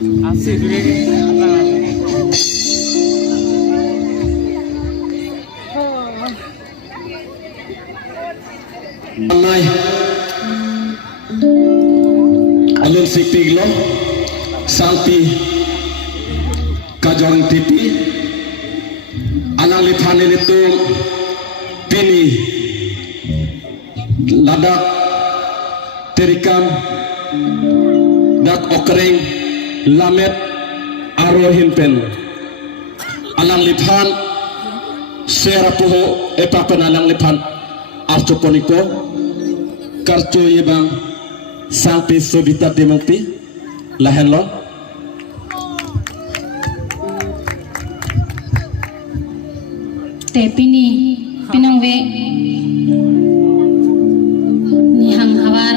Asik juga ini. Amai alun sipiglo salti kajong tipi anang lithane itu pini ladak terikam dak okreng lamet arohin pen anang lithan serapuho epapen anang lithan archoponiko kartu yebang sampai sobita demokti lahen lo te pinang we ni hang hawar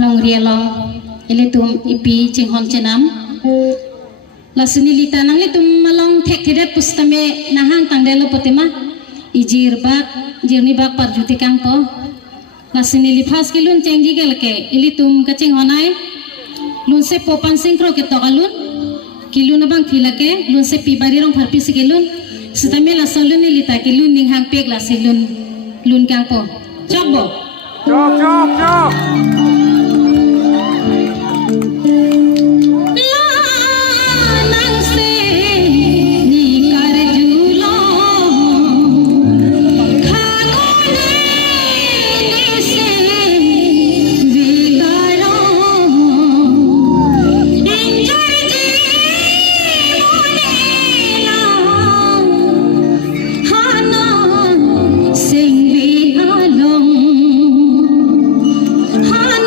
long rielong ilitum ipi cinghon cenam lasuni lita nang litum malong thek thede pustame nahang tangdelo potema ijir bak jirni bak parjuti kangpo lasuni lifas kilun cenggi gelke ilitum kacing honai lun se popan singkro ke tokalun kilun abang filake lun se pibari rong farpi sikilun setame lasolun lita kilun ning hang pek lasilun lun kangpo cokbo Cok. Hana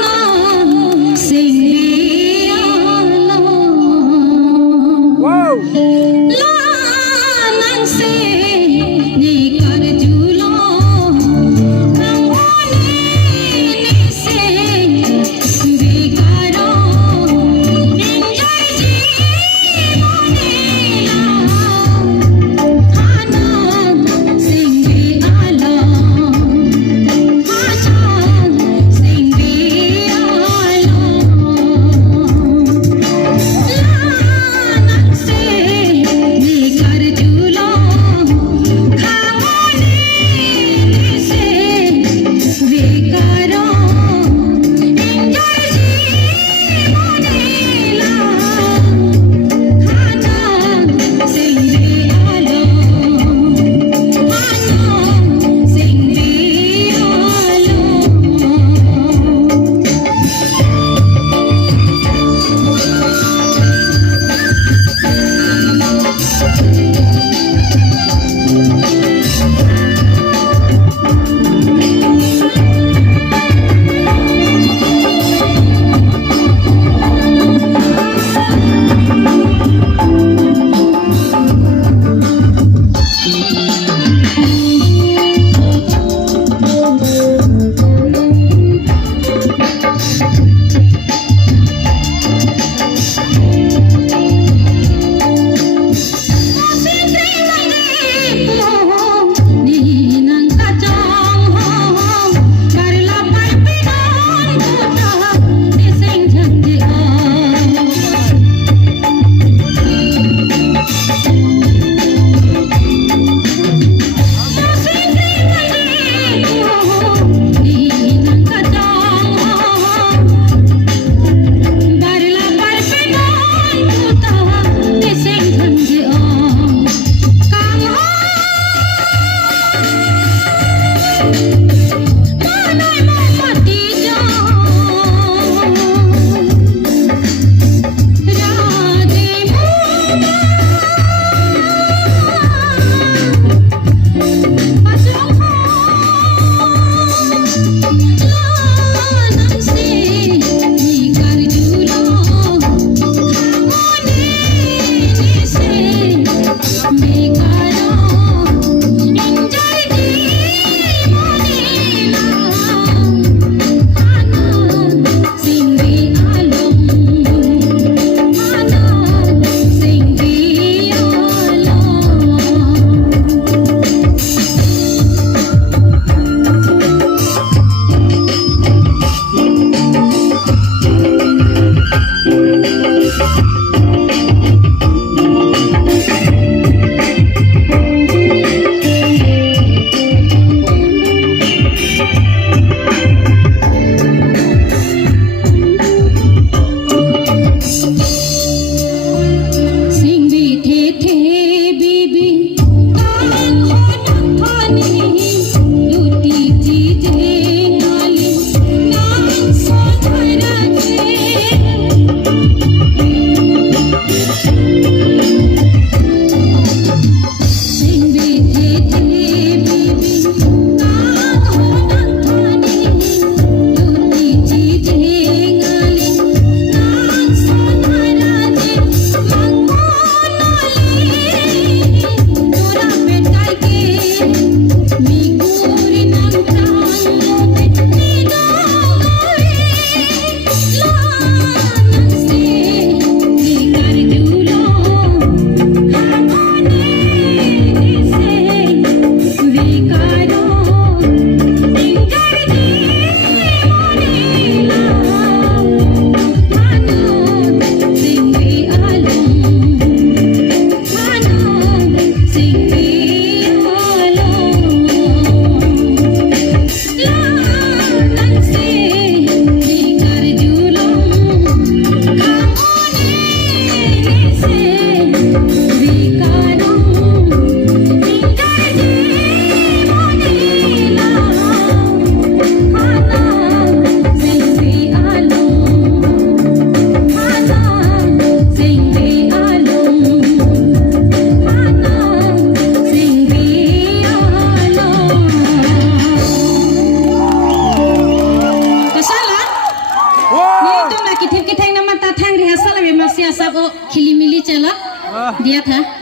Dah. Dia tha